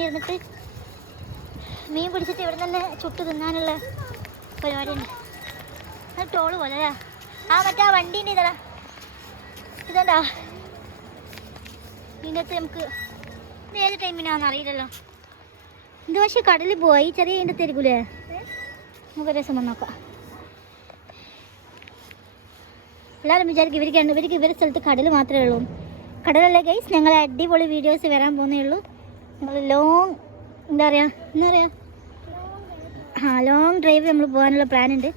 വന്നിരുന്നിട്ട് മീൻ പിടിച്ചിട്ട് ഇവിടെ തന്നെ ചുട്ട് തിന്നാനുള്ള പരിപാടിയുണ്ട്. അത് ടോൾ പോലെ അല്ലേ ആ മറ്റേ ആ വണ്ടീന്റെ ഇതടാ ഇതെന്താ? ഇതിന്റെ അകത്ത് നമുക്ക് ഇത് ഏത് ടൈമിനാന്ന് അറിയില്ലല്ലോ. ഇത് പക്ഷേ കടലിൽ പോയി ചെറിയ ഇതിന്റെ തിരികൂലേ നമുക്ക് ഒരു ദിവസം വന്ന് നോക്കാം എല്ലാവരും വിചാരിക്കും ഇവർക്ക് ഇവർക്ക് ഇവരുടെ സ്ഥലത്ത് കടൽ മാത്രമേ ഉള്ളൂ. കടലല്ലേ ഗൈസ് ഞങ്ങൾ അടിപൊളി വീഡിയോസ് വരാൻ പോകുന്നേ ഉള്ളൂ. ഞങ്ങൾ ലോങ് എന്താ പറയുക എന്താ പറയുക ആ ലോങ് ഡ്രൈവ് നമ്മൾ പോകാനുള്ള പ്ലാൻ ഉണ്ട്.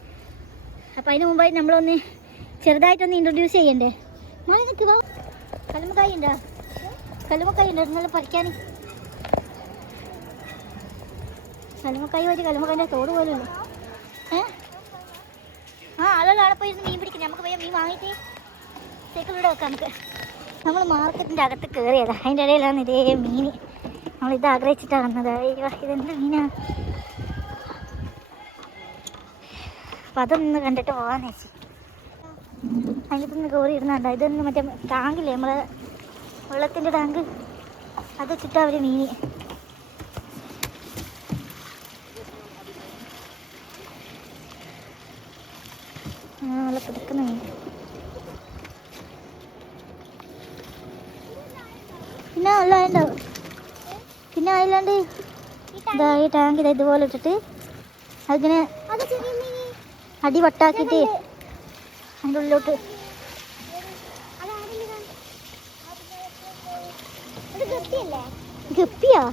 അപ്പോൾ അതിന് മുമ്പായി നമ്മളൊന്ന് ചെറുതായിട്ടൊന്ന് ഇൻട്രൊഡ്യൂസ് ചെയ്യണ്ടേ? നാളെ നിൽക്കുക കല്ലുമക്കായി ഉണ്ടോ? കല്ലുമക്കായി ഉണ്ടോ? നിങ്ങൾ പറിക്കാൻ കല്ലുമക്കായി വെച്ച് കല്ലുമക്കായിന്റെ തോട് പോലും ഏ? ആ ആളുകൾ അവിടെ പോയി മീൻ പിടിക്കുന്നത് നമുക്ക് പോയി മീൻ വാങ്ങിയിട്ട് സൈക്കിളിലൂടെ വെക്കാം നമുക്ക്. നമ്മൾ മാർക്കറ്റിന്റെ അകത്ത് കയറിയതാ അതിന്റെ ഇടയിലാണ് ഇതേ മീൻ. നമ്മൾ ഇത് ആഗ്രഹിച്ചിട്ടാണ് വന്നത് ഇതെന്ത് മീനാ? അപ്പം അതൊന്ന് കണ്ടിട്ട് പോകാന്ന് വെച്ചു അതിന്റെ നിന്ന് കയറി ഇരുന്നുണ്ടോ ഇതൊന്ന് മറ്റേ ടാങ്കില്ലേ? നമ്മളെ വെള്ളത്തിന്റെ ടാങ്ക്? അത് വെച്ചിട്ടാ അവർ മീൻ നല്ല കിടക്കുന്ന മീൻ. പിന്നെ നല്ല ഉണ്ടോ പിന്നെ അതിലാണ്ട് ഇതാ ഈ ടാങ്ക് ഇതാ ഇതുപോലെ ഇട്ടിട്ട് അതിങ്ങനെ അടി വട്ടാക്കിയിട്ട് അതിന്റെ ഉള്ളിലോട്ട് ഗപ്പിയാ?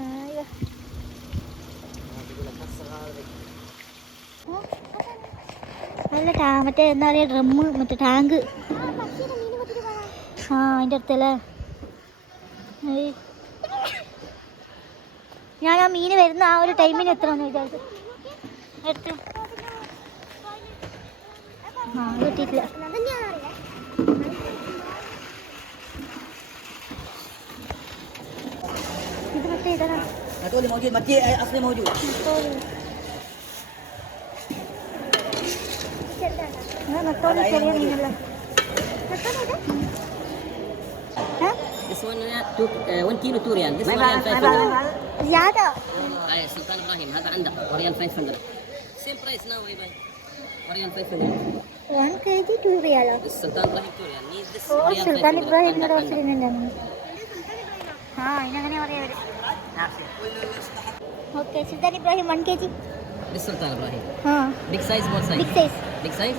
ആയ്യോ. നല്ല മറ്റേ എന്താ പറയുക ഡ്രമ്മ് മറ്റേ ടാങ്ക്. ആ അതിന്റെ അടുത്തല്ലേ? ഞാൻ ആ മീൻ വരുന്ന ആ ഒരു ടൈമിന് എത്തണമെന്ന് വിചാരിച്ചു. എടുത്ത് ആ കിട്ടിയിട്ടില്ല. ഇത് മറ്റേ ഇതാണ്? മറ്റേ അസ്ലി മോജു ನಟ್ಟೋನೆ ಸರಿಯಾಗಿ This one uh, two, uh, one kilo two real. This one five hundred. زيادة. Sultan Ibrahim. إبراهيم anda. عندك ريال 500. Same price now we buy. ريال 500. kg 2 real. Sultan Ibrahim 2 real. Need this. Oh Sultan Ibrahim no rosy nenam. Ha, inagane ore ore. Okay, Sultan Ibrahim one kg. This Sultan Ibrahim. Ha. Big size small size? Big size. Big size?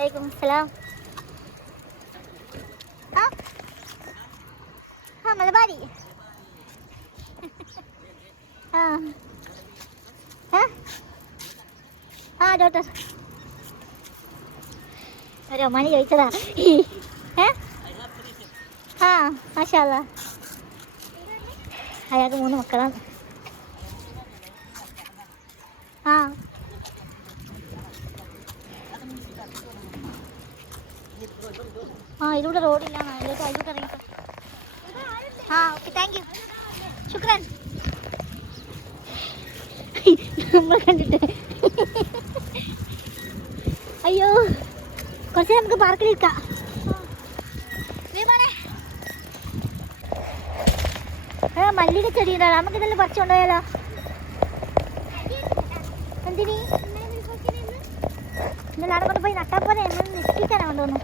വലൈക്കും സലാം ആ. ആ മലബാരി ആ. ആ. Doctor. ഒരു Omani ചോദിച്ചതാ. ആ മാഷാല്ല അയാൾക്ക് മൂന്ന് മക്കളാണ് ആ ആ ഇതിലൂടെ റോഡില്ല അതിലേക്ക് അതിലോട്ട് യു ശുക്രൻ. നമ്മൾ കണ്ടിട്ട്. അയ്യോ കുറച്ച് നമുക്ക് പാർക്കിൽ ഇരിക്കാം. മല്ലിയുടെ ചെടി ഉണ്ടാ നമുക്ക് ഇതെല്ലാം പറിച്ചു കൊണ്ടുപോയാലോ എന്തിനി ഇന്നലെ അവിടെ പോയി നട്ടാ പോലെ 看到了